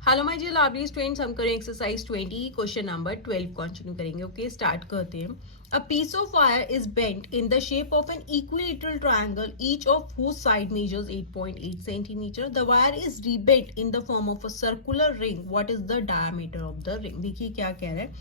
Hello my dear lovely students, हम करें exercise 20 question number 12 continue करेंगे। ओके, स्टार्ट करते हैं। A piece of wire is bent in the shape of an equilateral triangle each of whose side measures 8.8 centimetre. The wire is rebent in the form of a circular ring. What is the diameter of the ring? देखिए क्या कह रहा है।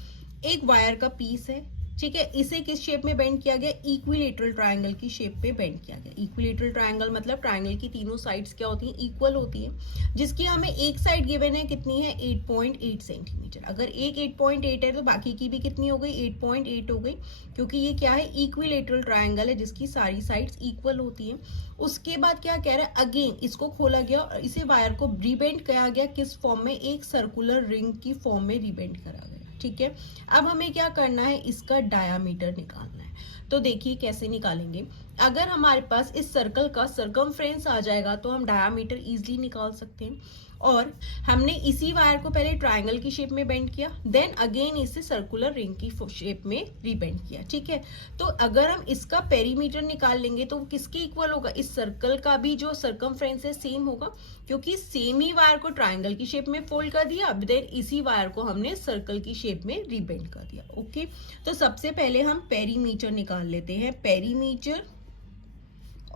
एक wire का piece है, ठीक है, इसे किस शेप में बेंड किया गया? इक्विलेटरल ट्रायंगल की शेप पे बेंड किया गया। इक्विलेटरल ट्रायंगल मतलब ट्रायंगल की तीनों साइड्स क्या होती हैं? इक्वल होती हैं, जिसकी हमें एक साइड गिवन है कितनी है? 8.8 सेंटीमीटर। अगर एक 8.8 है तो बाकी की भी कितनी हो गई? 8.8 हो गई, क्योंकि ये क्या है? इक्विलेटरल ट्रायंगल है जिसकी सारी साइड्स इक्वल होती हैं। उसके बाद क्या कह रहा है? अगेन इसको खोला गया और इसे वायर को रिबेंड किया गया। किस फॉर्म में? एक सर्कुलर रिंग की फॉर्म में रिबेंड करा गया, ठीक है। अब हमें क्या करना है? इसका डायामीटर निकालना है। तो देखिए कैसे निकालेंगे। अगर हमारे पास इस सर्कल का सरकमफ्रेंस आ जाएगा तो हम डायामीटर इजीली निकाल सकते हैं। और हमने इसी वायर को पहले ट्रायंगल की शेप में बेंड किया, देन अगेन इसे सर्कुलर रिंग की शेप में रीबेंड किया, ठीक है। तो अगर हम इसका पेरीमीटर निकाल लेंगे तो किसके इक्वल होगा? इस सर्कल का भी जो सरकमफ्रेंस है सेम होगा, क्योंकि सेम ही वायर को ट्रायंगल की शेप में फोल्ड कर दिया, देन इसी वायर को हमने सर्कल की शेप में रीबेंड कर दिया। ओके, तो सबसे पहले हम पेरीमीटर निकाल लेते हैं। पेरीमीटर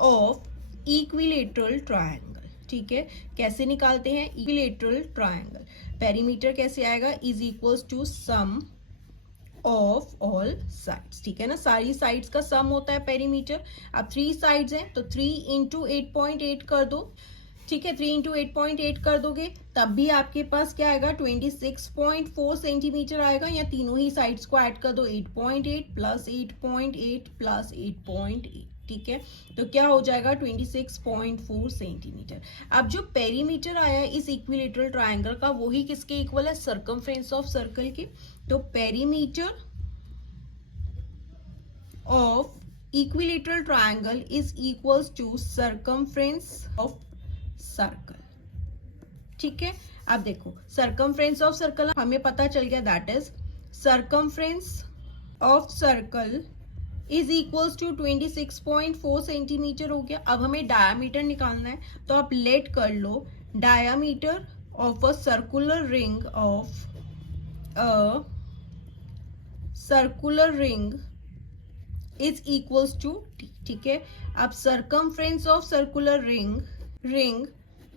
ऑफ इक्विलेटरल ट्रायंगल, ठीक है। कैसे निकालते हैं? इक्विलेटरल ट्रायंगल पेरीमीटर कैसे आएगा? Is equals to sum of all sides, ठीक है ना। सारी साइड्स का सम होता है पेरीमीटर। अब 3 साइड्स हैं तो 3 इंटू 8.8 कर दो, ठीक है। 3 इंटू 8.8 कर दोगे तब भी आपके पास क्या आएगा? 26.4 सेंटीमीटर आएगा। या तीनों ही साइड्स को ऐड कर दो, 8.8 प्लस 8.8 प्लस 8.8, ठीक है। तो क्या हो जाएगा? 26.4 सेंटीमीटर। अब जो पेरीमीटर आया है इस इक्विलेटरल ट्रायंगल का, वो ही किसके इक्वल है? सरकमफ्रेंस ऑफ सर्कल के। तो perimeter of equilateral triangle is equals to circumference of circle, ठीक है। अब देखो सरकमफ्रेंस ऑफ सर्कल हमें पता चल गया, that is circumference of circle is equals to 26.4 centimetre हो गया। अब हमें डायामीटर निकालना है, तो आप लेट कर लो diameter of a circular ring is equals to T, ठीक है। अब circumference of circular ring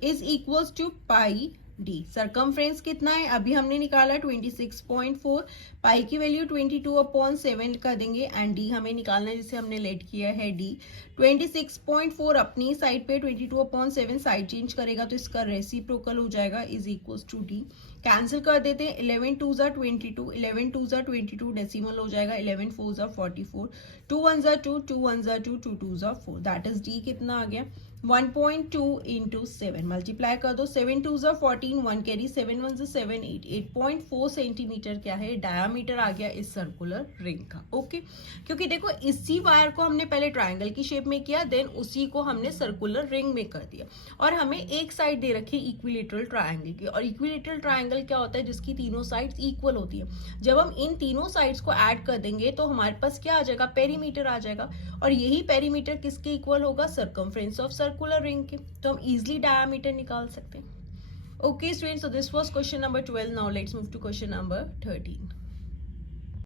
is equals to pi D. Circumference कितना है? अभी हमने निकाला 26.4, पाई की वैल्यू 22/7 कर देंगे, एंड डी हमें निकालना है जिसे हमने लेट किया है डी। 26.4 अपनी साइड पे, 22/7 साइड चेंज करेगा तो इसका रेसिप्रोकल हो जाएगा, is equals to D. Cancel कर देते हैं, 11 2 ज़ा 22, 11 2 ज़ा 22 डेसिमल हो जाएगा, 11 4 ज़ा 44, 2 1 ज़ा 2, 2 1 ज़ा 2, 2 2 ज़ा 4, दैट इज डी कितना आ गया? 1.2 इंटू 7 मल्टीप्लाई कर दो, 7 2 ज़ा 14, 1 कैरी, 7 1 ज़ा 7, 8.4 सेंटीमीटर क्या है? डायामीटर आ गया इस सर्कुलर रिंग का। ओके, क्योंकि देखो इसी वायर को हमने पहले ट्रायंगल की शेप में किया, देन उसी को हमने सर्कुलर रिंग में कर दिया। और हमें एक साइड दे रखी इक्विलेटरल ट्रायंगल की, और इक्विलेटरल ट्रायंगल क्या होता है? जिसकी तीनों साइड्स इक्वल होती है। जब हम इन तीनों साइड्स को ऐड कर देंगे तो हमारे पास क्या आ जाएगा? पेरीमीटर आ जाएगा। और यही पेरीमीटर किसके इक्वल होगा? सरकमफ्रेंस ऑफ सर्कुलर रिंग के। तो हम इजिली डायामीटर निकाल सकते हैं। Okay students, so this was question number 12. Now let's move to question number 13.